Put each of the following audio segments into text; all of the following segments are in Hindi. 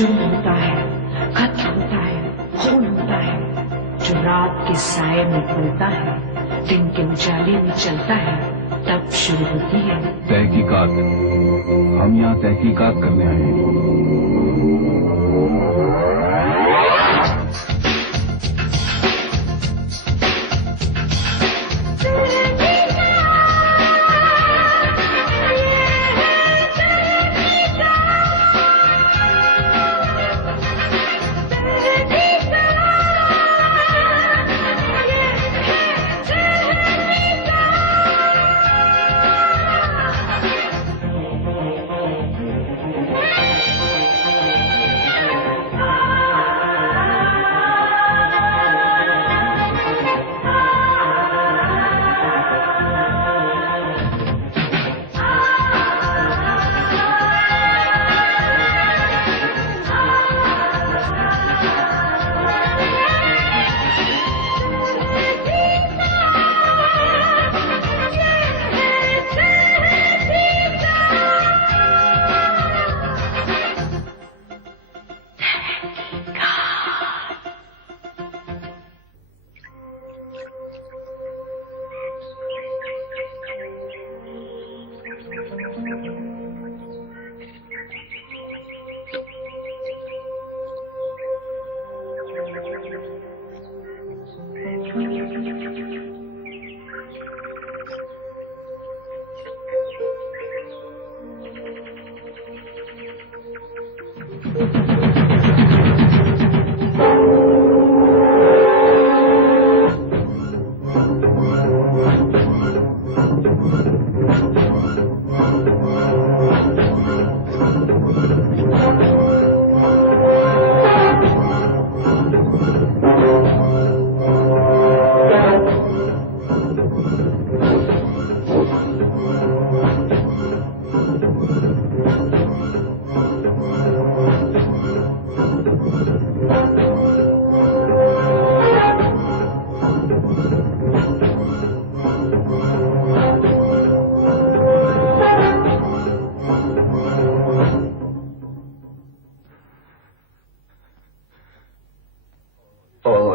जुर्म होता है, कत्ल होता है, खून होता है, जो रात के साये में बोलता है, दिन के उजाले में चलता है, तब शुरू होती है तहकीकात। हम यहाँ तहकीकात करने आए हैं।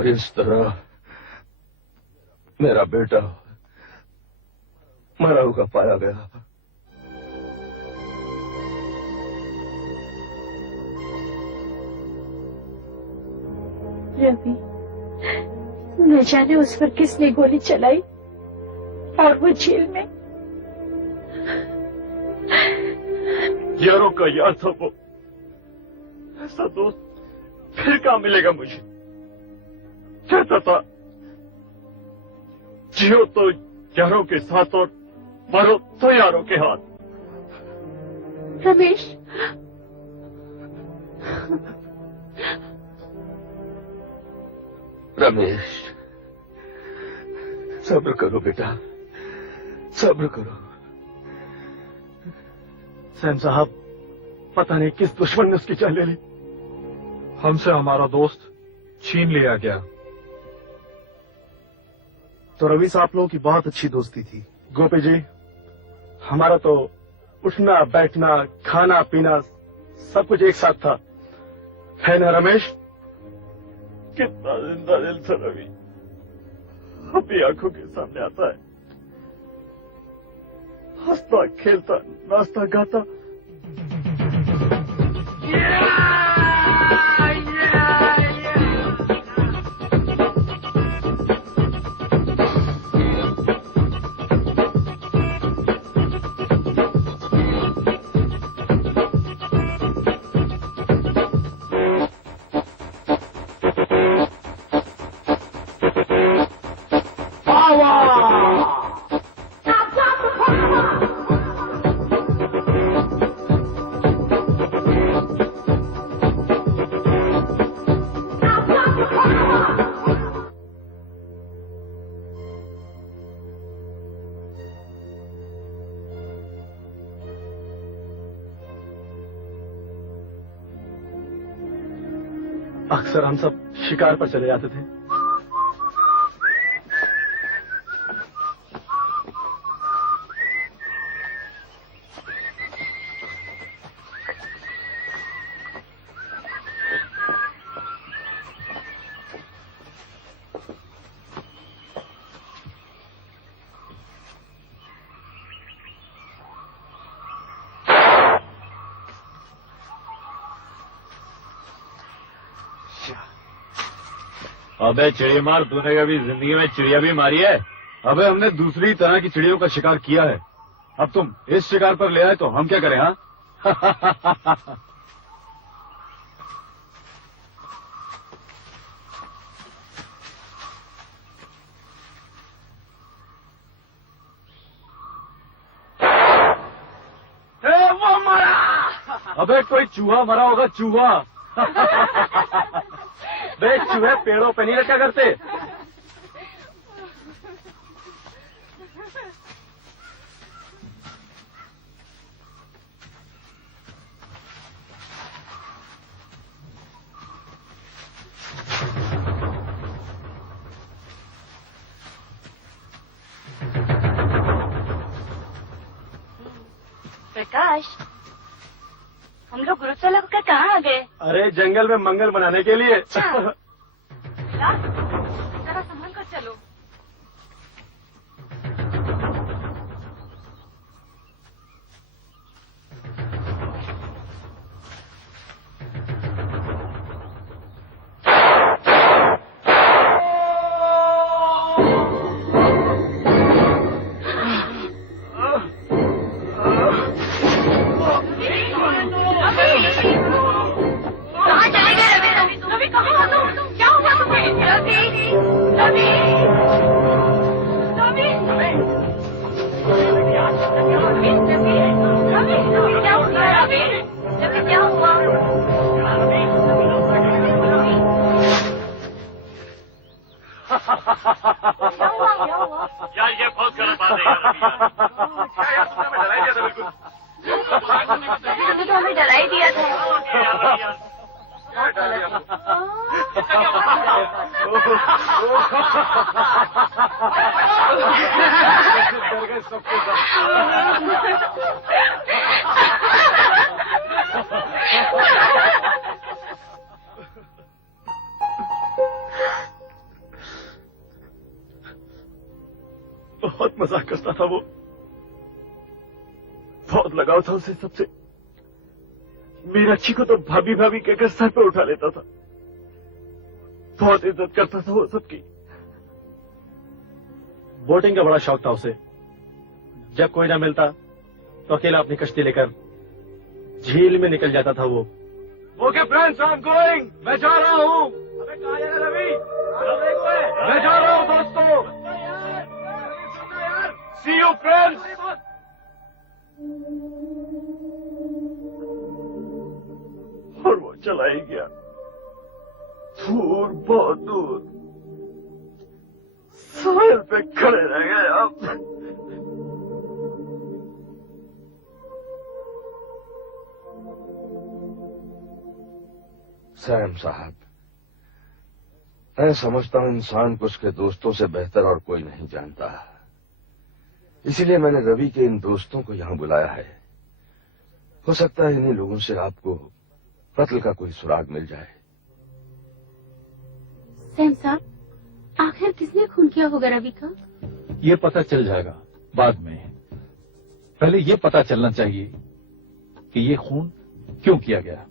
इस तरह मेरा बेटा मरा हुआ पाया गया। रवि, न जाने उस पर किसने गोली चलाई और वो जेल में। यारों का यार था वो, ऐसा दोस्त फिर कहाँ मिलेगा मुझे। चाहता था जियो तो यारों के साथ और मरो तो यारों के हाथ। रमेश, रमेश, सब्र करो बेटा, सब्र करो। सैम साहब, पता नहीं किस दुश्मन ने उसकी जान ले ली। हमसे हमारा दोस्त छीन लिया गया। तो रवि साहब लोगों की बहुत अच्छी दोस्ती थी। गोपी जी, हमारा तो उठना बैठना खाना पीना सब कुछ एक साथ था, है ना रमेश? कितना जिंदा दिल था रवि, अभी आंखों के सामने आता है। हंसता खेलता नाचता गाता। अक्सर हम सब शिकार पर चले जाते थे। अबे चिड़ी मार, तूने कभी जिंदगी में चिड़िया भी मारी है? अबे हमने दूसरी तरह की चिड़ियों का शिकार किया है। अब तुम इस शिकार पर ले आए तो हम क्या करें? हाँ वो मरा। अबे कोई चूहा मरा होगा, चूहा। बे चूहे पेड़ों पे नहीं रखा करते। प्रकाश, हम लोग गुरु से लगकर कहाँ आ गए? अरे जंगल में मंगल बनाने के लिए। जरा संभल कर चलो। कहाँ चले गए रवि? रवि कहाँ हो तुम? क्या हुआ तुम्हें? रवि, रवि, रवि, रवि, रवि, रवि, क्या हुआ? रवि, रवि क्या हुआ? क्या हुआ? क्या हुआ? यार ये बहुत गलत बात है यार। क्या यार, तुमने हमें डरा ही दिया था बिल्कुल। तुमने तो हमें डरा ही दिया था। बहुत मजाक करता था वो, बहुत लगाव था उसे सबसे। मीनाक्षी को तो भाभी भाभी कहकर सर पे उठा लेता था। बहुत इज्जत करता था वो सबकी। बोटिंग का बड़ा शौक था उसे। जब कोई ना मिलता तो अकेला अपनी कश्ती लेकर झील में निकल जाता था वो। Okay friends, I am going. मैं जा रहा हूँ। अबे कहाँ जा रहे रवि? मैं जा रहा हूँ दोस्तों। सी यू फ्रेंड्स। और वो चला ही गया, दूर, बहुत दूर। साहिल पे खड़े रह गए आप। सैम साहब, मैं समझता हूं इंसान को उसके दोस्तों से बेहतर और कोई नहीं जानता। इसीलिए मैंने रवि के इन दोस्तों को यहां बुलाया है। हो सकता है इन्हीं लोगों से आपको कत्ल का कोई सुराग मिल जाए। सैम साहब, आखिर किसने खून किया होगा रवि का? ये पता चल जाएगा बाद में। पहले ये पता चलना चाहिए कि ये खून क्यों किया गया।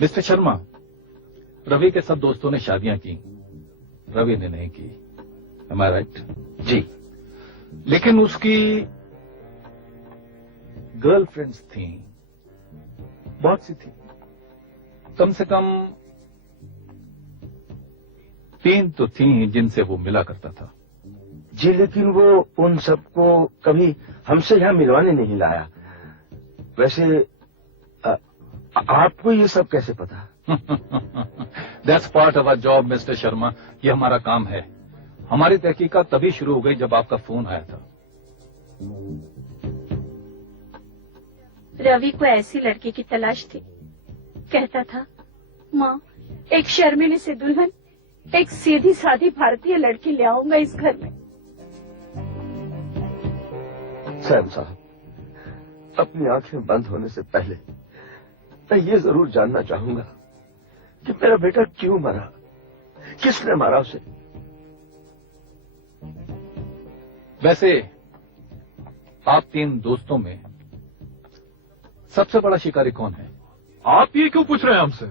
मिस्टर शर्मा, रवि के सब दोस्तों ने शादियां की, रवि ने नहीं की। Am I right? जी, लेकिन उसकी गर्लफ्रेंड्स थी, बहुत सी थी। कम से कम 3 तो थी जिनसे वो मिला करता था। जी, लेकिन वो उन सबको कभी हमसे यहां मिलवाने नहीं लाया। वैसे आपको ये सब कैसे पता? That's part of our job mister Sharma. ये हमारा काम है। हमारी तहकीकात तभी शुरू हो गई जब आपका फोन आया था। रवि को ऐसी लड़की की तलाश थी। कहता था, माँ, एक शर्मीली सी दुल्हन, एक सीधी सादी भारतीय लड़की ले आऊंगा इस घर में। सैम साहब, अपनी आंखें बंद होने से पहले मैं ये जरूर जानना चाहूंगा कि मेरा बेटा क्यों मरा, किसने मारा उसे। वैसे आप 3 दोस्तों में सबसे बड़ा शिकारी कौन है? आप ये क्यों पूछ रहे हैं हमसे?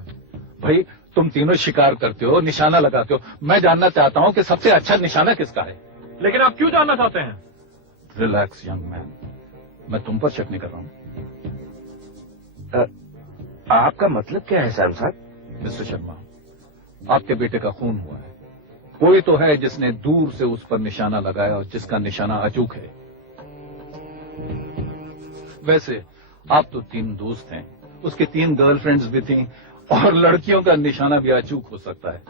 भाई तुम तीनों शिकार करते हो, निशाना लगाते हो। मैं जानना चाहता हूं कि सबसे अच्छा निशाना किसका है। लेकिन आप क्यों जानना चाहते हैं? रिलैक्स यंग मैन, मैं तुम पर शक नहीं कर रहा हूं। आपका मतलब क्या है सैम साहब? मिस्टर शर्मा, आपके बेटे का खून हुआ है। कोई तो है जिसने दूर से उस पर निशाना लगाया और जिसका निशाना अचूक है। वैसे आप तो 3 दोस्त हैं, उसके 3 गर्लफ्रेंड्स भी थीं और लड़कियों का निशाना भी अचूक हो सकता है।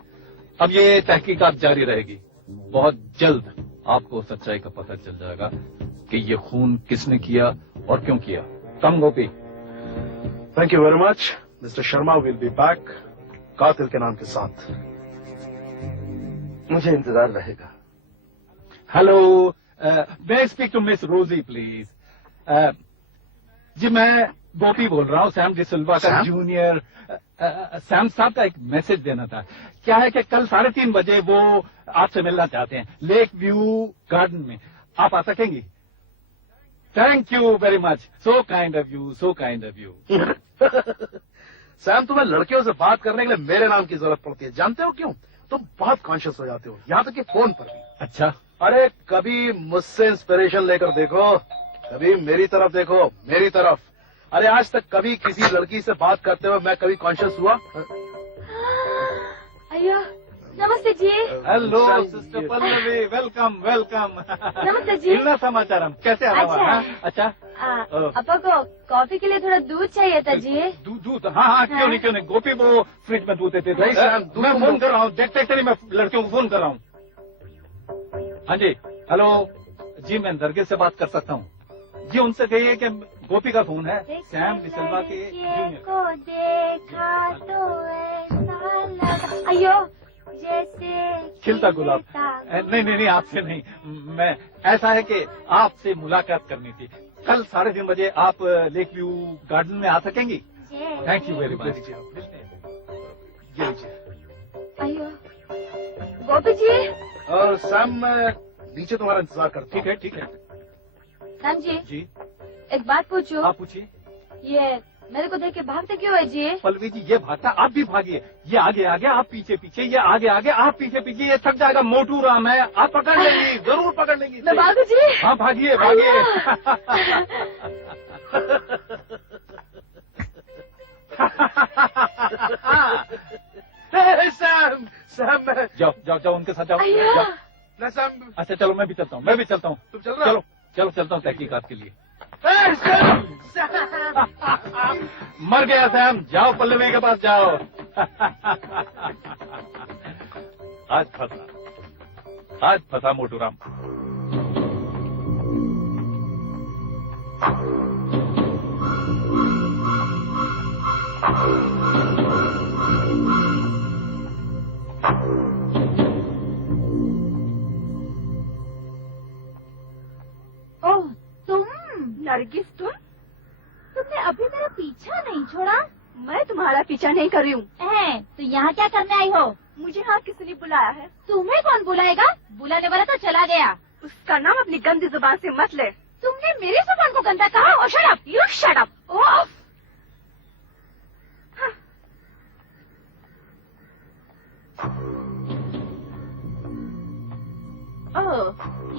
अब ये तहकीकात जारी रहेगी। बहुत जल्द आपको सच्चाई का पता चल जाएगा कि ये खून किसने किया और क्यों किया। Come Gopi. Thank you very much mister Sharma, will be back कातिल के नाम के साथ। मुझे इंतजार रहेगा। Hello, may I speak to miss Rosie please. जी मैं गोपी बोल रहा हूँ, सैम डिसिल्वा का जूनियर। सैम साहब का एक मैसेज देना था। क्या है कि कल 3:30 बजे वो आपसे मिलना चाहते हैं लेक व्यू गार्डन में। आप आ सकेंगी? Thank you very much, so kind of you, so kind of you. Sam, तुम्हें लड़कियों से बात करने के लिए मेरे नाम की जरूरत पड़ती है। जानते हो क्यों? तुम बहुत कॉन्शियस हो जाते हो, यहाँ तक कि फोन पर भी। अच्छा, अरे कभी मुझसे इंस्पिरेशन लेकर देखो, कभी मेरी तरफ देखो, मेरी तरफ। अरे आज तक कभी किसी लड़की से बात करते हुए मैं कभी कॉन्शियस हुआ? अयो, नमस्ते जी। Hello sister Pallavi, welcome welcome. नमस्ते जी। इतना समाचारम कैसे आ रहा है? अच्छा, अपा को कॉफी के लिए थोड़ा दूध चाहिए था जी। दूध? हाँ, क्यों नहीं। गोपी वो फ्रिज में दूध देते थे। मैं फोन कर रहा हूँ, देखते मैं लड़कियों को फोन कर रहा हूँ। हाँ जी, हेलो जी, मैं नरगिस से बात कर सकता हूँ जी? उनसे कहिए कि गोपी का फोन है, सैम डिसिल्वा के जूनियर। को देखा तो ऐसा लगा, अयो जैसे खिलता गुलाब। नहीं, आपसे नहीं। मैं ऐसा है कि आपसे मुलाकात करनी थी। कल 3:30 बजे आप लेक व्यू गार्डन में आ सकेंगी? Thank you very much. अयो गोपी जी। और सैम, मैं नीचे तुम्हारा इंतजार करता हूँ। ठीक है। सैम जी, जी एक बात पूछो। आप पूछिए। ये मेरे को देख के भागते क्यों है जी? पल्लवी जी, ये भागता, आप भी भागिए। ये आगे आप पीछे, ये आगे आप पीछे। ये थक जाएगा, मोटू राम है, आप पकड़ लेंगी, जरूर पकड़ लेंगी। मैं भागू जी? हाँ, भागिए। सैम, जाओ उनके साथ जाओ। मैं सैम। अच्छा चलो, मैं भी चलता हूँ। तुम चल रहे हो? चलो चलता हूँ तहकीकात के लिए। मर गया सैम, जाओ पल्लवी के पास जाओ। आज फंसा मोटू राम। ओह, तुम नरगिस, तुमने अभी मेरा पीछा नहीं छोड़ा? मैं तुम्हारा पीछा नहीं कर रही हूँ। तो यहाँ क्या करने आई हो? मुझे यहाँ किसी ने बुलाया है। तुम्हें कौन बुलाएगा? बुलाने वाला तो चला गया। उसका नाम अपनी गंदी जुबान से मत ले। तुमने मेरी जुबान को गंदा कहा? और shut up, you shut up.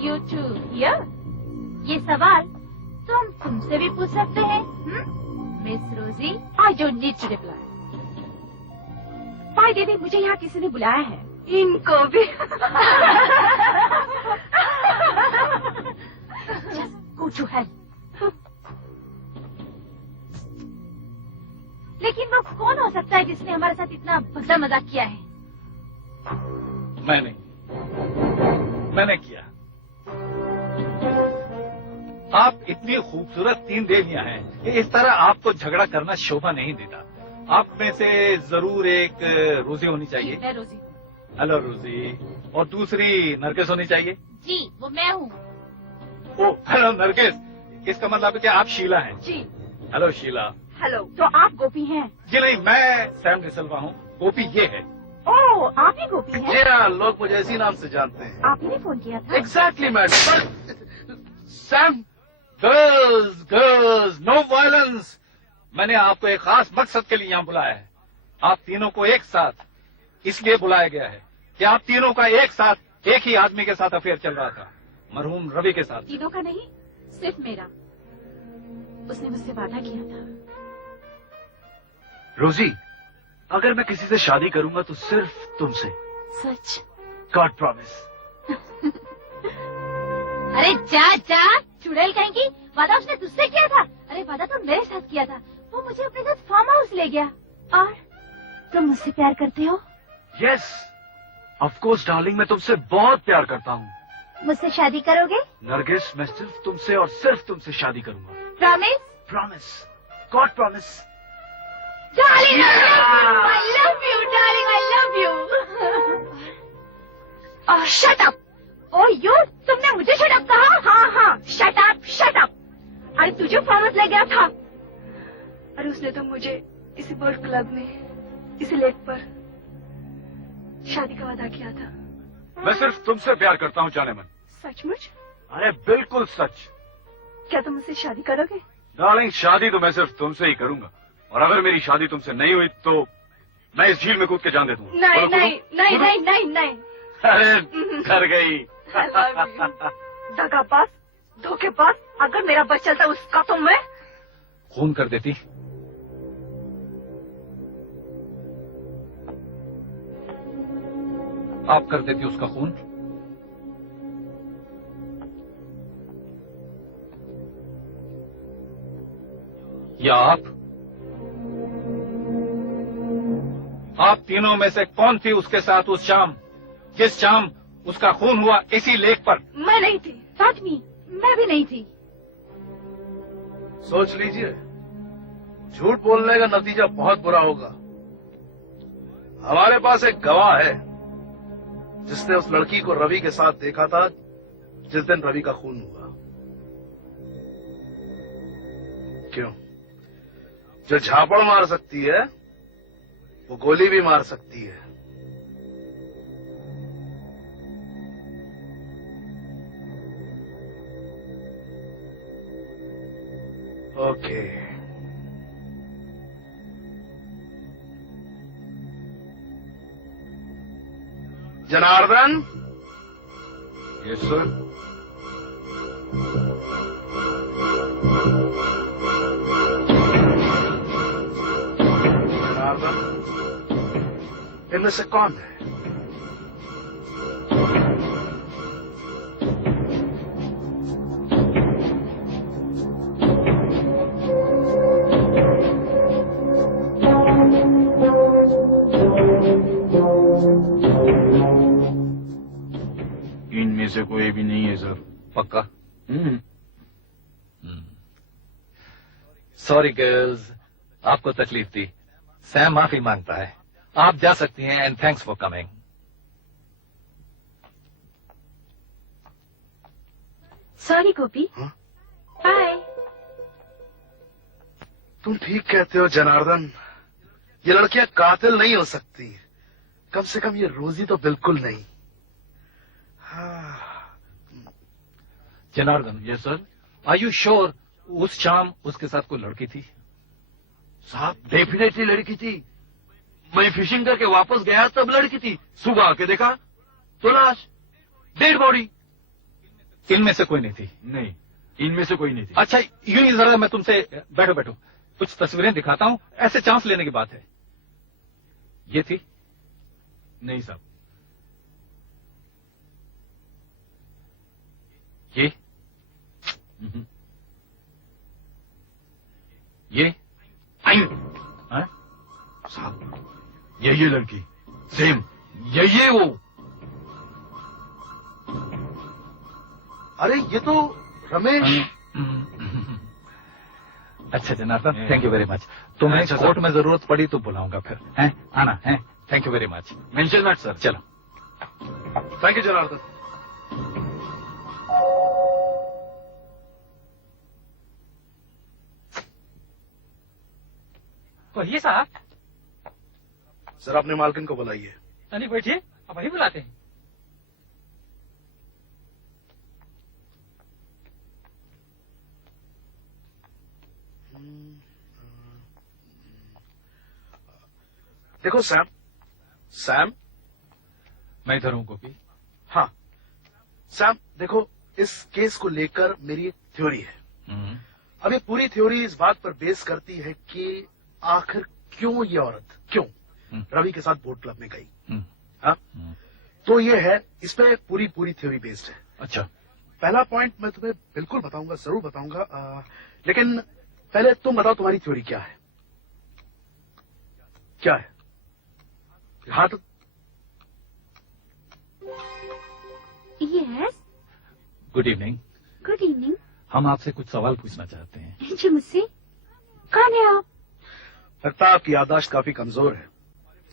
You too here? ये सवाल तुमसे भी पूछ सकते हैं। Miss Rosie, I don't need to reply. भाई दीदी, मुझे यहाँ किसी ने बुलाया है। इनको भी। Just go to hell. लेकिन वो कौन हो सकता है जिसने हमारे साथ इतना भद्दा मजाक किया है? मैंने किया। आप इतनी खूबसूरत 3 देवियां हैं कि इस तरह आपको झगड़ा करना शोभा नहीं देता। आप में से जरूर एक रोजी होनी चाहिए। मैं रोजी हूँ। हेलो रोजी। और दूसरी नरगिस होनी चाहिए। जी, वो मैं हूँ। ओ हेलो नरगिस, इसका मतलब है कि आप शीला हैं। जी। हेलो शीला। हेलो, तो आप गोपी हैं? जी नहीं, मैं सैम डिसिल्वा हूँ। गोपी ये है। ओह, आप ही गोपी हैं? जी हाँ, लोग मुझे इसी नाम से जानते हैं। आप ही ने फोन किया था? Exactly madam. Sam, girls, no violence. मैंने आपको एक खास मकसद के लिए यहाँ बुलाया है। आप तीनों को एक साथ इसलिए बुलाया गया है कि आप तीनों का एक साथ एक ही आदमी के साथ अफेयर चल रहा था, मरहूम रवि के साथ। तीनों का नहीं, सिर्फ मेरा। उसने मुझसे वादा किया था। रोजी, अगर मैं किसी से शादी करूंगा तो सिर्फ तुमसे। सच? God promise. अरे जा जा, चुड़ैल कहेंगी। वादा उसने तुझसे किया था? अरे वादा तो मेरे साथ किया था। वो मुझे अपने साथ फार्म हाउस ले गया। और तुम मुझसे प्यार करते हो? यस, ऑफ कोर्स डार्लिंग, मैं तुमसे बहुत प्यार करता हूँ। मुझसे शादी करोगे? नरगिस, मैं सिर्फ तुमसे और सिर्फ तुमसे शादी करूंगा। Promise? Promise, God promise. Darling, I love you, darling, I love you. Shut up. Oh, you, तुमने मुझे shut up कहा? हाँ हाँ, shut up, shut up. अरे तुझे फार्म हाउस ले गया था। अरे उसने तो मुझे इसी बोट क्लब में, इसी लेक पर शादी का वादा किया था। मैं सिर्फ तुमसे प्यार करता हूँ जाने मन। सचमुच? अरे बिल्कुल सच। क्या तुम मुझसे शादी करोगे? डार्लिंग, शादी तो मैं सिर्फ तुमसे ही करूंगा, और अगर मेरी शादी तुमसे नहीं हुई तो मैं इस झील में कूद के जान दे दूंगा। नहीं बोलो, नहीं कूदो? नहीं कूदो? नहीं नहीं नहीं। अरे डर गई। I love you. दगाबाज, धोखेबाज, अगर मेरा बस चलता उसका तो मैं खून कर देती। आप कर देती उसका खून? या आप तीनों में से कौन थी उसके साथ उस शाम, जिस शाम उसका खून हुआ इसी लेक पर? मैं नहीं थी। सच में, मैं भी नहीं थी। सोच लीजिए, झूठ बोलने का नतीजा बहुत बुरा होगा। हमारे पास एक गवाह है जिसने उस लड़की को रवि के साथ देखा था जिस दिन रवि का खून हुआ। क्यों? जो झापड़ मार सकती है वो गोली भी मार सकती है। Okay, Janardan. Yes sir. Janardan, इनमें से कौन है? इनमें से कोई भी नहीं है सर। पक्का? सॉरी गर्ल्स, आपको तकलीफ दी। सैम माफी मांगता है। आप जा सकती हैं and thanks for coming. Sorry Gopi. हाँ? बाय। तुम ठीक कहते हो जनार्दन, ये लड़कियां कातिल नहीं हो सकती। कम से कम ये रोजी तो बिल्कुल नहीं। Janardan. Yes sir. Are you sure उस शाम उसके साथ कोई लड़की थी? साहब, डेफिनेटली लड़की थी। मैं फिशिंग करके वापस गया तब लड़की थी। सुबह आके देखा तो लाश, डेड बॉडी। इनमें से कोई नहीं थी? नहीं, इनमें से कोई नहीं थी। अच्छा, यूं ही जरा मैं तुमसे बैठो बैठो कुछ तस्वीरें दिखाता हूं, ऐसे चांस लेने की बात है। ये थी? नहीं साहब। ये ये हाँ? साहब, ये लड़की सेम, ये वो। अरे ये तो रमेश। अच्छा Janardan, thank you very much. तुम्हें अच्छा, कोर्ट सर। में जरूरत पड़ी तो बुलाऊंगा फिर, हैं? आना है। Thank you very much. Mention that sir. चलो। Thank you Janardan. कहिए साहब। सर, अपने मालकिन को बुलाइए। तनी बैठिए, अब वही बुलाते हैं। देखो सैम, सैम। मैं इधर हूं गोपी। हाँ सैम, देखो इस केस को लेकर मेरी एक थ्योरी है। अब ये पूरी थ्योरी इस बात पर बेस करती है कि आखिर क्यों ये औरत रवि के साथ बोट क्लब में गई। हाँ, तो ये है, इस पे पूरी थ्योरी बेस्ड है। अच्छा, पहला पॉइंट मैं तुम्हें बिल्कुल बताऊंगा, जरूर बताऊंगा, लेकिन पहले तुम बताओ तुम्हारी थ्योरी क्या है? क्या है? हाथ। Yes, good evening. Good evening. हम आपसे कुछ सवाल पूछना चाहते हैं। जी, मुझसे? कौन है आप? लगता है आपकी याददाश्त काफी कमजोर है।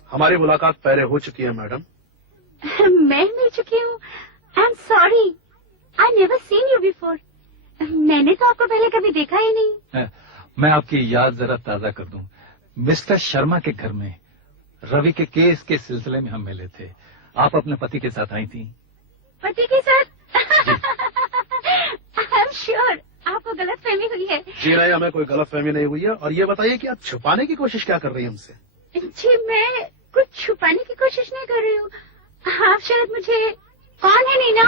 हमारी मुलाकात पहले हो चुकी है मैडम। मैं मिल चुकी हूँ। I am sorry, I never seen you before. मैंने तो आपको पहले कभी देखा ही नहीं। मैं आपकी याद जरा ताजा कर दूं। मिस्टर शर्मा के घर में रवि के केस के सिलसिले में हम मिले थे। आप अपने पति के साथ आई थी। पति के साथ? आई एम श्योर आपको गलत फहमी हुई है। जी नहीं, हमें कोई गलत फहमी नहीं हुई है। और ये बताइए कि आप छुपाने की कोशिश क्या कर रही हैं हमसे? जी, मैं कुछ छुपाने की कोशिश नहीं कर रही हूँ। आप शायद मुझे... कौन है नीना?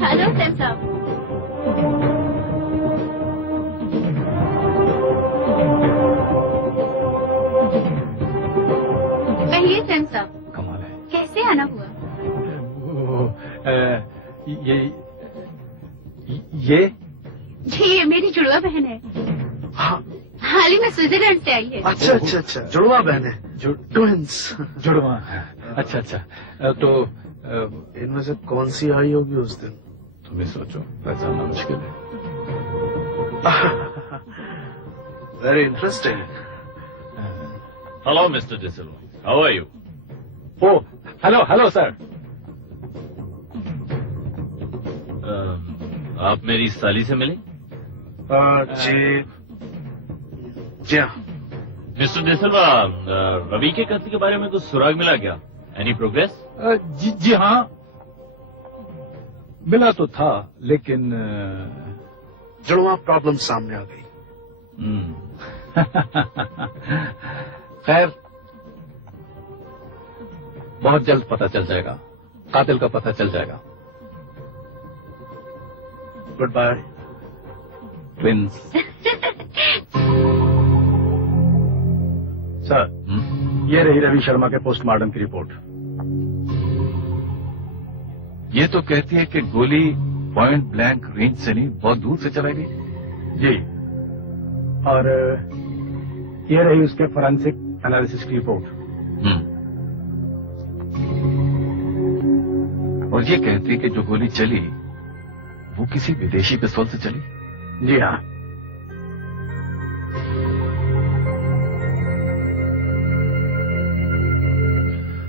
हेलो सैम साहब। कहिए सैम साहब, कमाल है। कैसे आना हुआ? ये जी, ये मेरी जुड़वा बहन है। हाँ। हाल ही में स्विट्जरलैंड से आई है। अच्छा, जुड़वा बहन है, ट्विंस। जुड़वा। अच्छा, तो इनमें से कौन सी आई होगी उस दिन? तुम ही सोचो, पहचानना मुश्किल है। Very interesting. Hello mister D'Silva, how are you? Oh, hello sir. आप मेरी साली से मिले? जी हाँ। मिस्टर डिसिल्वा, रवि के कत्ल के बारे में कुछ सुराग मिला क्या? Any progress? जी हाँ, मिला तो था, लेकिन जुड़वा प्रॉब्लम सामने आ गई। खैर, बहुत जल्द पता चल जाएगा, कातिल का पता चल जाएगा। Good bye twins. सर, ये रही रवि शर्मा के पोस्टमार्टम की रिपोर्ट। ये तो कहती है कि गोली पॉइंट ब्लैंक रेंज से नहीं, बहुत दूर से चलाई गई। जी, और ये रही उसके फोरेंसिक एनालिसिस की रिपोर्ट। और ये कहती है कि जो गोली चली वो किसी विदेशी पिस्तौल से चली। जी हाँ।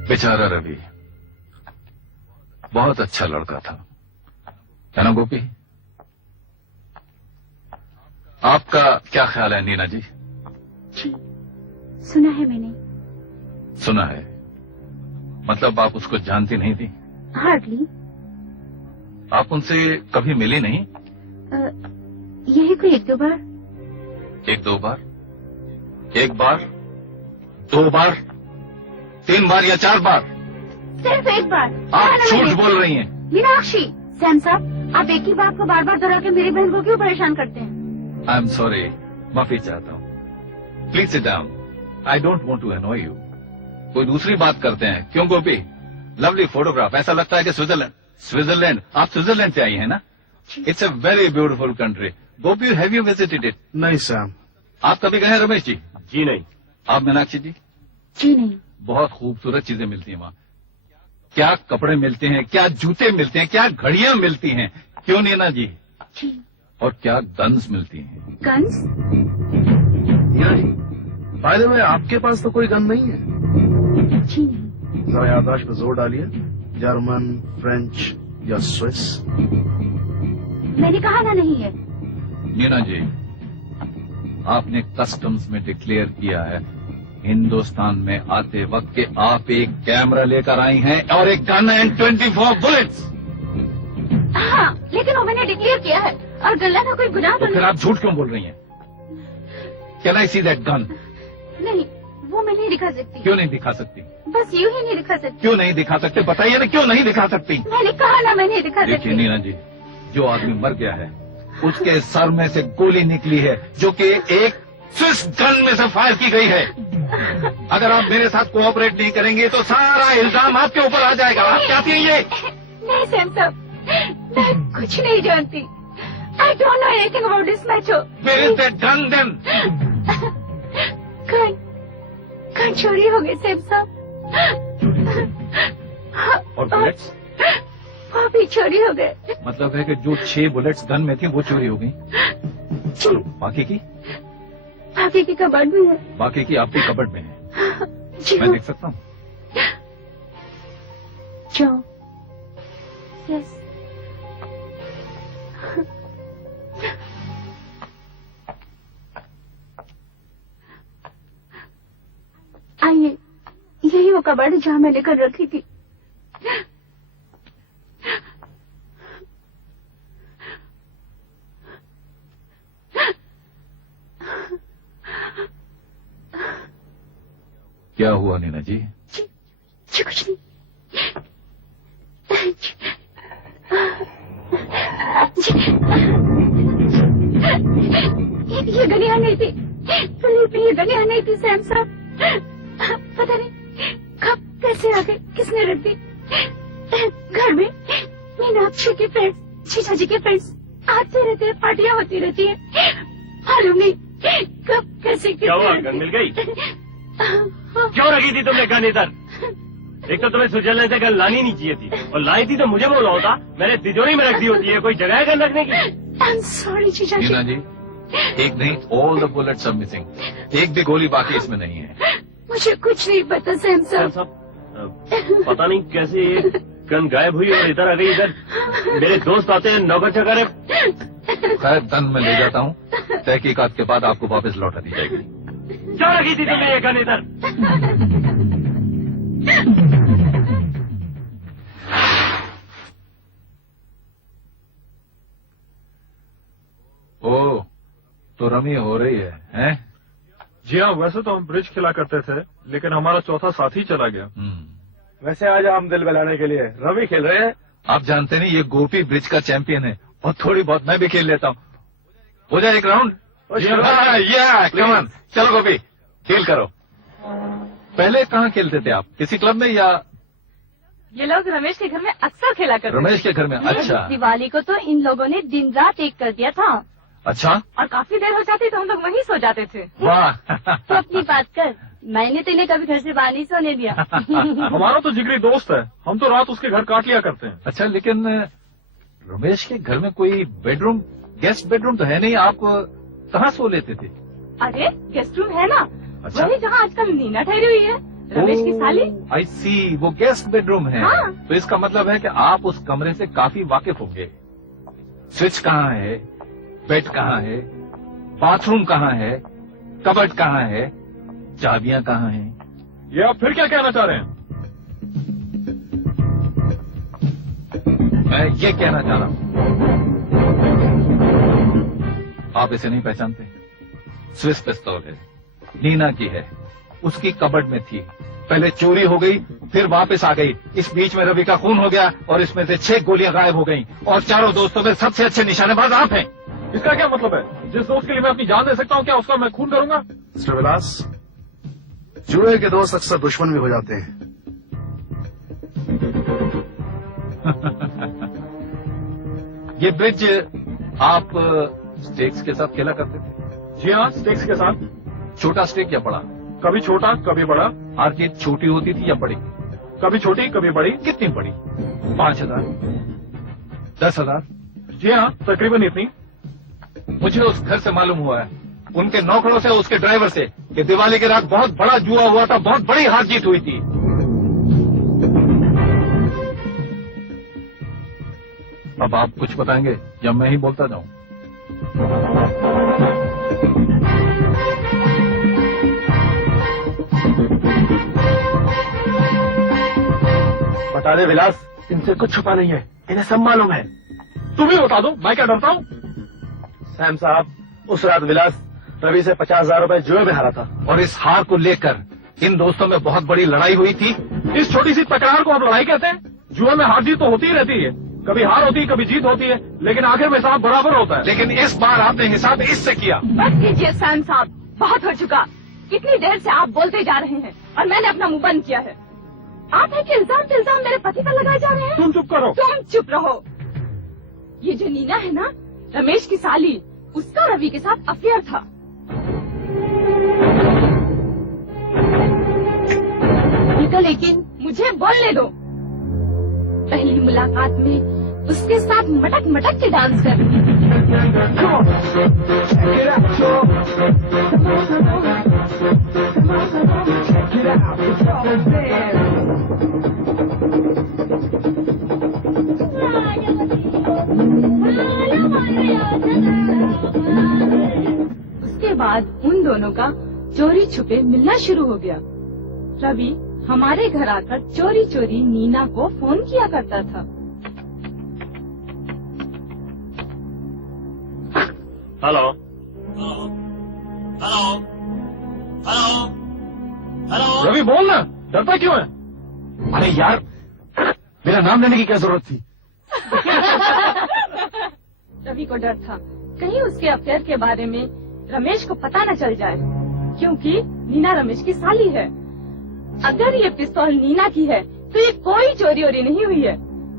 बेचारा रवि बहुत अच्छा लड़का था, है ना गोपी? आपका क्या ख्याल है नीना जी? जी, सुना है मैंने। सुना है मतलब आप उसको जानती नहीं थी? हार्डली। आप उनसे कभी मिली नहीं? यही कोई एक दो बार। एक दो बार? एक बार, दो बार, तीन बार या चार बार? सिर्फ एक बार। आप झूठ बोल रही हैं। मीनाक्षी। सैम साहब, आप एक ही बात को बार बार दोहरा के मेरी बहन को क्यों परेशान करते हैं? आई एम सॉरी, माफी चाहता हूँ। Please sit down, I don't want to annoy you. कोई दूसरी बात करते हैं, क्यों गोपी? लवली फोटोग्राफ, ऐसा लगता है कि स्विट्जरलैंड। आप स्विट्जरलैंड से आई हैं ना? It's a very beautiful country. Gopi, have you visited it? नहीं सैम। आप कभी गए हैं रमेश जी? जी नहीं। आप मीनाक्षी जी? जी नहीं। बहुत खूबसूरत चीजें मिलती हैं वहाँ। क्या कपड़े मिलते हैं, क्या जूते मिलते हैं, क्या घड़ियां मिलती हैं, क्यों नीना जी? जी। और क्या गन्स मिलती हैं। गन्स? बाय द वे, आपके पास तो कोई गन नहीं है? जी नहीं। जरा याददाश्त पे जोर डालिए। जर्मन, फ्रेंच या स्विस? मैंने कहा ना नहीं है। नीना जी, आपने कस्टम्स में डिक्लेयर किया है हिंदुस्तान में आते वक्त के आप एक कैमरा लेकर आई हैं और एक गन एंड 24 बुलेट्स। हाँ, लेकिन वो मैंने डिक्लेयर किया है और गल्ला का कोई गुनाह तो फिर आप झूठ क्यों बोल रही हैं? Can I see that gun? नहीं, वो मैं नहीं दिखा सकती। क्यों नहीं दिखा सकती? बस यूं ही नहीं दिखा सकती। क्यों नहीं दिखा सकते? बताइए ना, क्यों नहीं दिखा सकती? मैंने कहा ना, मैं नहीं दिखा देखिए सकती। नीना जी, जो आदमी मर गया है उसके सर में से गोली निकली है जो कि एक स्विस गन में से फायर की गई है। अगर आप मेरे साथ कोऑपरेट नहीं करेंगे तो सारा इल्जाम आपके ऊपर आ जाएगा। आप चाहती हैं ये? नहीं सैम साहब, मैं कुछ नहीं जानती। I don't know anything about this matter. Where is that gun then? Gun चोरी हो गई सैम साहब। और बुलेट्स? वो भी चोरी हो गए। मतलब है कि जो 6 बुलेट्स गन में थी वो चोरी हो गई। बाकी की? बाकी की कबर्ड में है। बाकी की आपकी कबर्ड में है। जी मैं देख सकता हूँ? जो यस। आइए, यही वो कबर्ड जहाँ मैंने कर रखी थी। क्या हुआ नीना जी? जी कुछ नहीं। ये गलियां नहीं थी, ये गलियां नहीं थी सैम साहब। पता नहीं कब कैसे आ गए, किसने रख दी। घर में मीनाक्षी के फ्रेंड्स, जीजा जी के फ्रेंड्स आते रहते हैं, पार्टियां होती रहती हैं। मालूम नहीं कब कैसे क्या हुआ, गन मिल गई? क्यों रखी थी तुमने गन इधर? एक तो तुम्हें स्विट्जरलैंड से गन लानी नहीं चाहिए थी, और लाई थी तो मुझे बोला होता। मैंने तिजोरी में रख दी होती है, कोई जगह है गन रखने की? आई एम सॉरी जीजा जी। नीना जी, एक नहीं, all the bullets are missing. एक भी गोली बाकी इसमें नहीं है। मुझे कुछ नहीं पता सैम साहब। पता नहीं कैसे ये गन गायब हुई और इधर आ गई। इधर मेरे दोस्त आते हैं, नौकर चकर है। खैर, गन में ले जाता हूँ, तहकीकात के बाद आपको वापस लौटा दी जाएगी। क्यों रखी थी तुमने ये गन इधर? ओ, तो रमी हो रही है, हैं? जी हाँ, वैसे तो हम ब्रिज खेला करते थे, लेकिन हमारा चौथा साथी चला गया। वैसे आज हम दिल बहलाने के लिए रमी खेल रहे हैं। आप जानते नहीं, ये गोपी ब्रिज का चैंपियन है और थोड़ी बहुत मैं भी खेल लेता हूँ। हो जाए एक राउंड? कमान, चलो गोपी, खेल करो। पहले कहाँ खेलते थे आप, किसी क्लब में या? ये लोग रमेश के घर में अक्सर खेला करते थे। रमेश के घर में? अच्छा। दिवाली को तो इन लोगों ने दिन रात एक कर दिया था। अच्छा। और काफी देर हो जाती तो हम लोग वहीं सो जाते थे। वाह। तो अपनी बात कर, मैंने तो इन्हें कभी घर से बाहर नहीं सोने दिया। हमारा तो जिगरी दोस्त है, हम तो रात उसके घर काट लिया करते हैं। अच्छा, लेकिन रमेश के घर में कोई बेडरूम, गेस्ट बेडरूम तो है नहीं, आप कहाँ सो लेते थे? अरे गेस्ट रूम है ना। अच्छा। वही जहाँ आजकल नीना ठहरी हुई है, रमेश की साली। आई सी, वो गेस्ट बेडरूम है। हाँ। तो इसका मतलब है कि आप उस कमरे से काफी वाकिफ होंगे। स्विच कहाँ है, बेड कहाँ है, बाथरूम कहाँ है, कबर्ड कहाँ है, चाबियां कहाँ हैं? ये आप फिर क्या कहना चाह रहे हैं? मैं ये कहना चाह रहा हूं, आप इसे नहीं पहचानते? स्विस पिस्तौल है, नीना की है, उसकी कबर्ड में थी, पहले चोरी हो गई, फिर वापस आ गई। इस बीच में रवि का खून हो गया और इसमें से 6 गोलियां गायब हो गईं और चारों दोस्तों में सबसे अच्छे निशानेबाज आप हैं। इसका क्या मतलब है? जिस दोस्त के लिए मैं अपनी जान दे सकता हूँ, क्या उसका मैं खून करूंगा? मिस्टर विलास, जुए के दोस्त अक्सर दुश्मन भी हो जाते हैं। ये ब्रिज आप स्टेक्स के साथ खेला करते थे? जी हाँ, स्टेक्स के साथ। छोटा स्टेक या बड़ा? कभी छोटा कभी बड़ा। हार जीत छोटी होती थी या बड़ी? कभी छोटी कभी बड़ी। कितनी बड़ी? 5,000, 10,000? जी हाँ, तकरीबन इतनी। मुझे उस घर से मालूम हुआ है, उनके नौकरों से, उसके ड्राइवर से, कि दिवाली की रात बहुत बड़ा जुआ हुआ था, बहुत बड़ी हार जीत हुई थी। अब आप कुछ बताएंगे या मैं ही बोलता जाऊं? बता दे विलास, इनसे कुछ छुपा नहीं है, इन्हें सब मालूम है। तुम ही बता दो, मैं क्या डरता हूँ। सैम साहब, उस रात विलास रवि से 50,000 रुपए जुए में हारा था, और इस हार को लेकर इन दोस्तों में बहुत बड़ी लड़ाई हुई थी। इस छोटी सी तकरार को आप लड़ाई कहते हैं? जुए में हार जीत तो होती ही रहती है, कभी हार होती है कभी जीत होती है, लेकिन आखिर में हिसाब बराबर होता है। लेकिन इस बार आपने हिसाब इससे किया। बस कीजिए सैम साहब, बहुत हो चुका। कितनी देर से आप बोलते जा रहे हैं और मैंने अपना मुंह बंद किया है। आप है कि इल्जाम मेरे पति पर लगाए जा रहे हैं। तुम चुप करो। तुम चुप रहो। ये जो नीना है ना, रमेश की साली, उसका रवि के साथ अफेयर था। लेकिन मुझे बोलने दो। पहली मुलाकात में उसके साथ मटक मटक के डांस कर रही। उसके बाद उन दोनों का चोरी छुपे मिलना शुरू हो गया। रवि हमारे घर आकर चोरी चोरी नीना को फोन किया करता था। हेलो रवि बोल ना, डरता क्यों है? अरे यार, मेरा नाम लेने की क्या जरूरत थी? रवि को डर था कहीं उसके अफेयर के बारे में रमेश को पता न चल जाए, क्योंकि नीना रमेश की साली है। अगर ये पिस्तौल नीना की है तो ये कोई चोरी वोरी नहीं हुई है।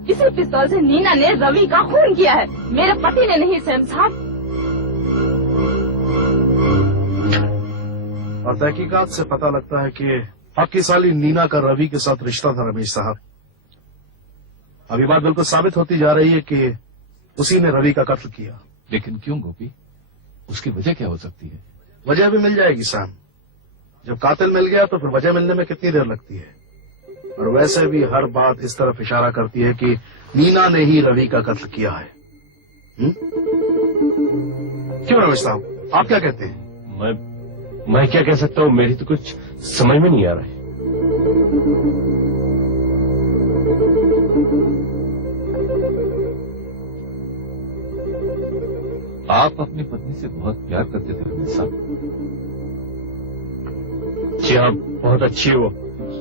इसी पिस्तौल से नीना ने रवि का खून किया है, मेरे पति ने नहीं। सैम साहब, और तहकीकात से पता लगता है कि आपकी साली नीना का रवि के साथ रिश्ता था। रमेश साहब, अभी बात बिल्कुल साबित होती जा रही है कि उसी ने रवि का कत्ल किया। लेकिन क्यों गोपी? उसकी वजह क्या हो सकती है? वजह भी मिल जाएगी सैम। जब कातिल मिल गया तो फिर वजह मिलने में कितनी देर लगती है। और वैसे भी हर बात इस तरफ इशारा करती है कि नीना ने ही रवि का कत्ल किया है। क्यों रमेश साहब, आप क्या कहते हैं? मैं क्या कह सकता हूँ, मेरी तो कुछ समझ में नहीं आ रहा है। आप अपनी पत्नी से बहुत प्यार करते थे रमेश साहब। जी हाँ, बहुत अच्छी हो।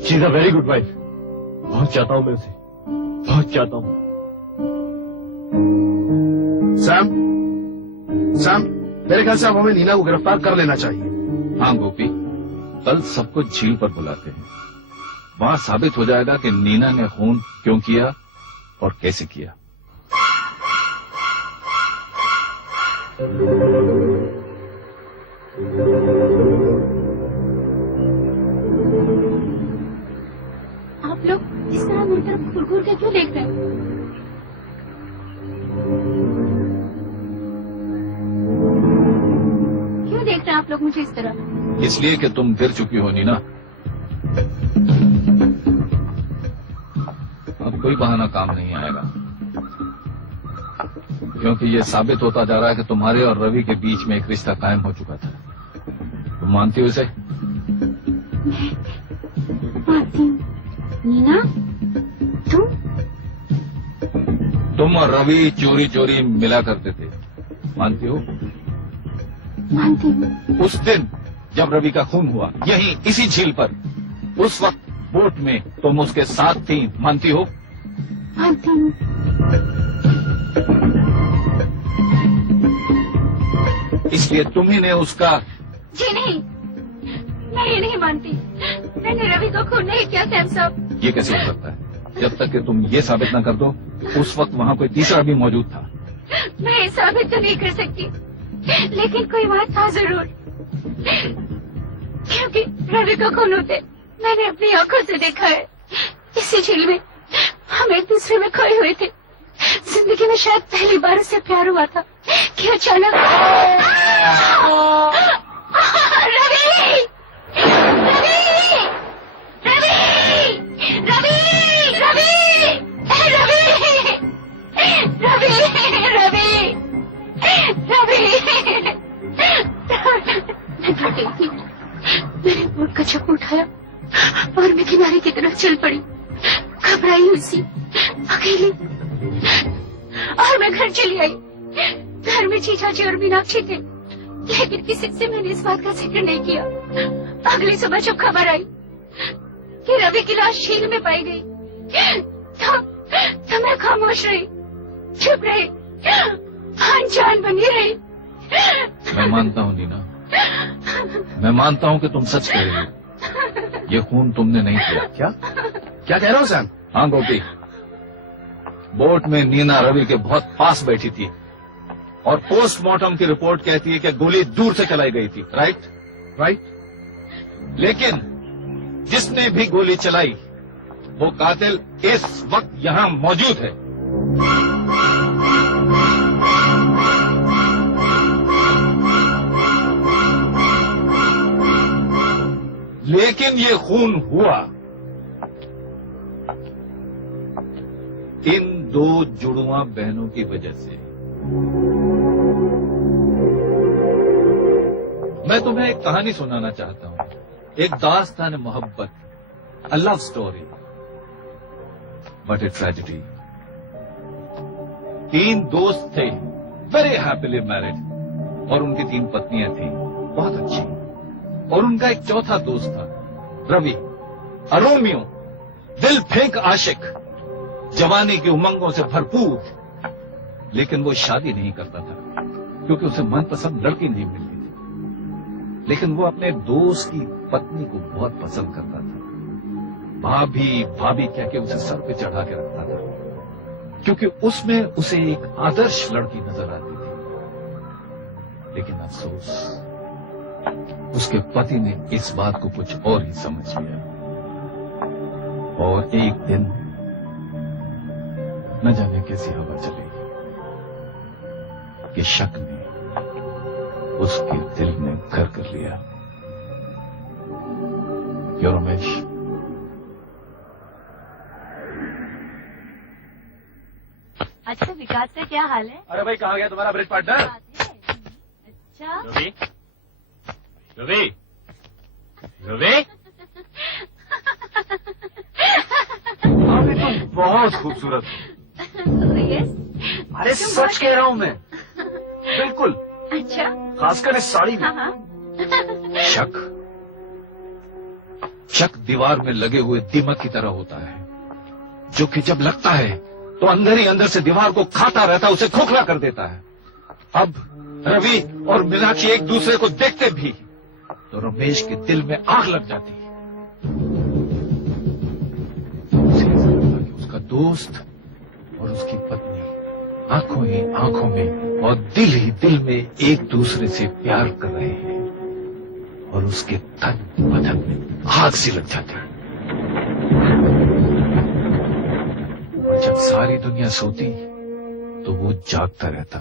She is a very good wife. बहुत चाहता हूँ मैं उसे, बहुत चाहता हूँ। सैम, मेरे ख्याल से अब हमें नीना को गिरफ्तार कर लेना चाहिए। हाँ गोपी, कल सबको झील पर बुलाते हैं। वहां साबित हो जाएगा कि नीना ने खून क्यों किया और कैसे किया। आप लोग इस तरह मेरी तरफ घूर घूर के क्यों देख रहे हैं? क्यों देख रहे हैं आप लोग मुझे इस तरह? इसलिए कि तुम गिर चुकी हो नीना। अब कोई बहाना काम नहीं आएगा, क्योंकि ये साबित होता जा रहा है कि तुम्हारे और रवि के बीच में एक रिश्ता कायम हो चुका था। तुम मानती हो इसे? मानती हूँ। नीना, तुम और रवि चोरी चोरी मिला करते थे, मानती हो? मानती हूँ। उस दिन जब रवि का खून हुआ, यहीं इसी झील पर, उस वक्त बोट में तुम उसके साथ थी, मानती हो? मानती हूँ। इसलिए तुम ही ने उसका... जी नहीं, मैं ये नहीं मानती। मैंने रवि को खून नहीं किया सैम साहब। ये कैसे हो सकता है? जब तक कि तुम ये साबित न कर दो, उस वक्त वहाँ कोई तीसरा भी मौजूद था। मैं ये साबित तो नहीं कर सकती, लेकिन कोई बात था जरूर, क्योंकि रवि को खून होते मैंने अपनी आंखों से देखा है। इसी झील में हम एक दूसरे में खोए हुए थे। जिंदगी में शायद पहली बार उससे प्यार हुआ था कि अचानक रवि! रवि! रवि! रवि! रवि! रवि! रवि! रवि! मैं गिर गई थी। मैंने बोट का चप्पू उठाया और मैं किनारे की तरफ चल पड़ी। घबराई हुई सी, अकेली, और मैं घर चली आई। घर में जीजाजी और मीनाक्षी थे, लेकिन किसी से मैंने इस बात का जिक्र नहीं किया। अगली सुबह जब खबर आई कि रवि की लाश झील में पाई गई, तो मैं खामोश रही, चुप रही, अनजान बनी रही। मैं मानता हूँ नीना, मैं मानता हूँ कि तुम सच कह रही हो। ये खून तुमने नहीं किया। क्या क्या कह रहे हो सैम? हाँ गोपी, बोट में नीना रवि के बहुत पास बैठी थी और पोस्टमार्टम की रिपोर्ट कहती है कि गोली दूर से चलाई गई थी। राइट। लेकिन जिसने भी गोली चलाई वो कातिल इस वक्त यहां मौजूद है। लेकिन ये खून हुआ इन दो जुड़वा बहनों की वजह से। मैं तुम्हें एक कहानी सुनाना चाहता हूं, एक दास्तान मोहब्बत, a love story, but a tragedy. 3 दोस्त थे, वेरी हैप्पीली मैरिड, और उनकी 3 पत्नियां थी, बहुत अच्छी। और उनका एक चौथा दोस्त था, रवि, अ रोमियो, दिल फेंक आशिक, जवानी की उमंगों से भरपूर। लेकिन वो शादी नहीं करता था क्योंकि उसे मनपसंद लड़की नहीं मिलती थी। लेकिन वो अपने दोस्त की पत्नी को बहुत पसंद करता था। भाभी भाभी कह के उसे सर पे चढ़ा के रखता था, क्योंकि उसमें उसे एक आदर्श लड़की नजर आती थी। लेकिन अफसोस, उसके पति ने इस बात को कुछ और ही समझ लिया, और एक दिन न जाने कैसी हवा चली कि शक ने उसके दिल में घर कर लिया। क्यों रमेश? अच्छा विकास का क्या हाल है? अरे भाई, कहाँ गया तुम्हारा ब्रिज पार्टनर? अच्छा रवि, रवि, रवि, तुम बहुत खूबसूरत हो। यस। अरे सच कह रहा हूँ मैं, बिल्कुल, अच्छा। खासकर इस साड़ी में। हाँ हाँ। शक दीवार में लगे हुए दीमक की तरह होता है, जो कि जब लगता है तो अंदर ही अंदर से दीवार को खाता रहता है, उसे खोखला कर देता है। अब रवि और मीनाक्षी एक दूसरे को देखते भी तो रमेश के दिल में आग लग जाती है। उसे ऐसा लगता कि उसका दोस्त और उसकी पत्नी आंखों ही आंखों में और दिल ही दिल में एक दूसरे से प्यार कर रहे हैं, और उसके तन बदन में आग सी लग जाती है। और जब सारी दुनिया सोती तो वो जागता रहता।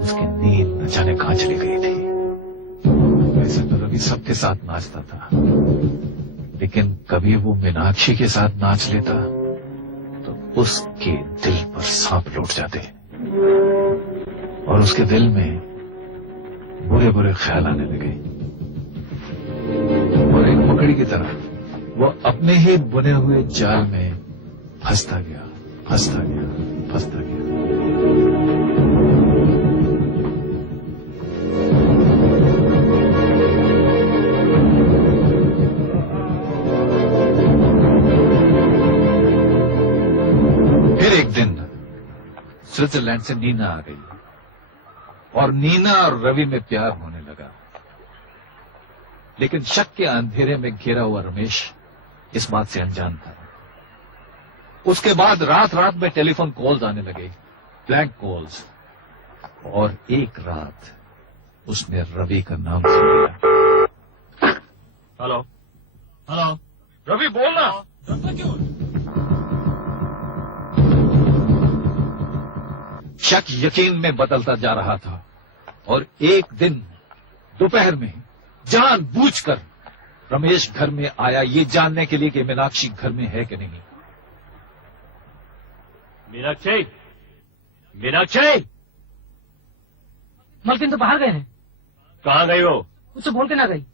उसकी नींद न जाने कहां चली गई थी। वैसे तो रवि सबके साथ नाचता था, लेकिन कभी वो मीनाक्षी के साथ नाच लेता तो उसके दिल पर सांप लौट जाते, और उसके दिल में बुरे बुरे ख्याल आने लगे, और एक मकड़ी की तरह वो अपने ही बुने हुए जाल में फंसता गया, फंसता गया, फंसता गया। फिर एक दिन स्विट्जरलैंड से नीना आ गई, और नीना और रवि में प्यार होने लगा। लेकिन शक के अंधेरे में घिरा हुआ रमेश इस बात से अनजान था। उसके बाद रात रात में टेलीफोन कॉल्स आने लगे, ब्लैंक कॉल्स, और एक रात उसने रवि का नाम सुन लिया। हेलो, हेलो रवि बोलना। शक यकीन में बदलता जा रहा था, और एक दिन दोपहर में जानबूझकर रमेश घर में आया, ये जानने के लिए कि मीनाक्षी घर में है कि नहीं। मीनाक्षी, मीनाक्षी, मलकिन तो बाहर गए हैं, कहाँ गई हो? उससे बोल के ना गई।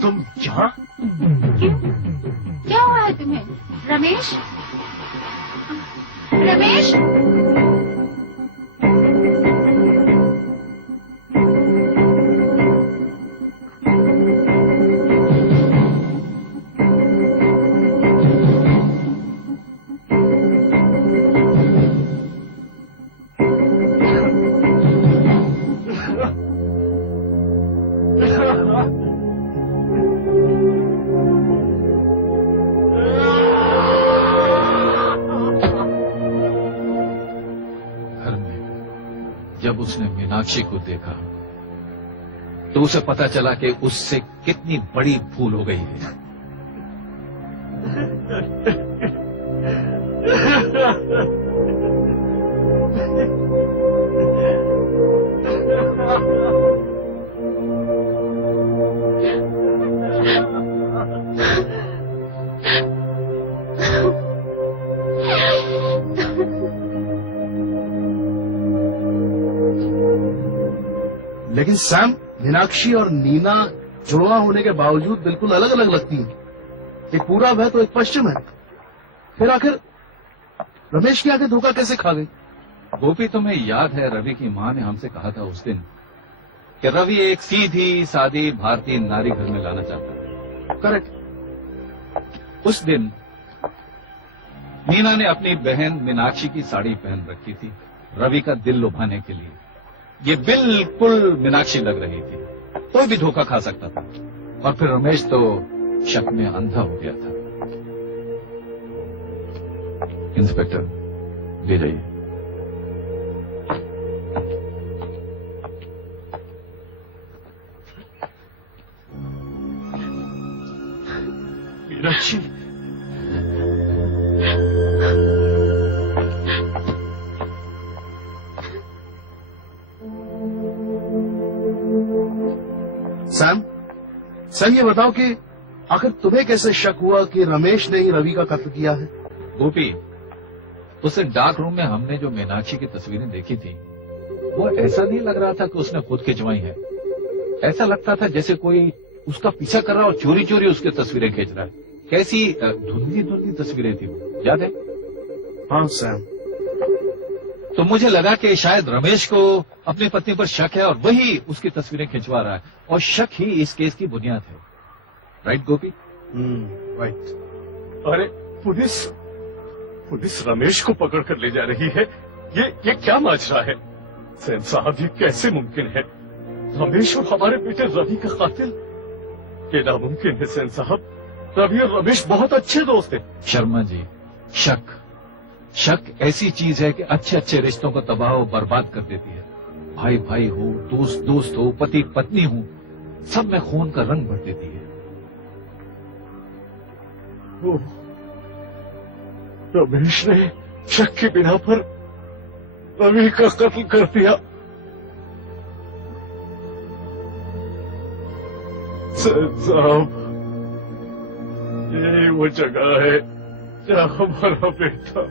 तुम यहाँ? क्यों? क्या हुआ है तुम्हें? रमेश? रमेश? जब उसने मीनाक्षी को देखा तो उसे पता चला कि उससे कितनी बड़ी भूल हो गई है। लेकिन सैम, मीनाक्षी और नीना जुड़वा होने के बावजूद बिल्कुल अलग अलग लगती हैं। एक पूरब है तो एक पश्चिम है। फिर आखिर रमेश की आंखें धोखा कैसे खा गई? गोपी, तुम्हें याद है रवि की मां ने हमसे कहा था उस दिन कि रवि एक सीधी सादी भारतीय नारी घर में लाना चाहता है। करेक्ट। उस दिन नीना ने अपनी बहन मीनाक्षी की साड़ी पहन रखी थी रवि का दिल लुभाने के लिए। ये बिल्कुल मीनाक्षी लग रही थी, कोई भी धोखा खा सकता था। और फिर रमेश तो शक में अंधा हो गया था। इंस्पेक्टर, ले जाइए। मीनाक्षी, सैम, ये बताओ कि आखिर तुम्हें कैसे शक हुआ कि रमेश ने ही रवि का कत्ल किया है? गोपी, उसे डार्क रूम में हमने जो मीनाक्षी की तस्वीरें देखी थी वो ऐसा नहीं लग रहा था कि उसने खुद खिंचवाई है। ऐसा लगता था जैसे कोई उसका पीछा कर रहा और चोरी चोरी उसकी तस्वीरें खींच रहा है। कैसी धुंधली धुंधली तस्वीरें थी वो, याद है? हाँ सैम। तो मुझे लगा कि शायद रमेश को अपनी पत्नी पर शक है और वही उसकी तस्वीरें खिंचवा रहा है, और शक ही इस केस की बुनियाद है। राइट गोपी? राइट। अरे पुलिस रमेश को पकड़ कर ले जा रही है। ये क्या माजरा है? सैन साहब ये कैसे मुमकिन है? रमेश और हमारे बेटे रवि का कातिल? ये नामुमकिन है सैन साहब। रवि और रमेश बहुत अच्छे दोस्त हैं। शर्मा जी, शक ऐसी चीज है कि अच्छे अच्छे रिश्तों को तबाह और बर्बाद कर देती है। भाई भाई हो, दोस्त दोस्त हो, पति पत्नी हो, सब में खून का रंग भर देती है। रमेश ने शक की बिना पर रवि का कत्ल कर दिया। सैन साहब, ये वो जगह है जहां हमारा बेटा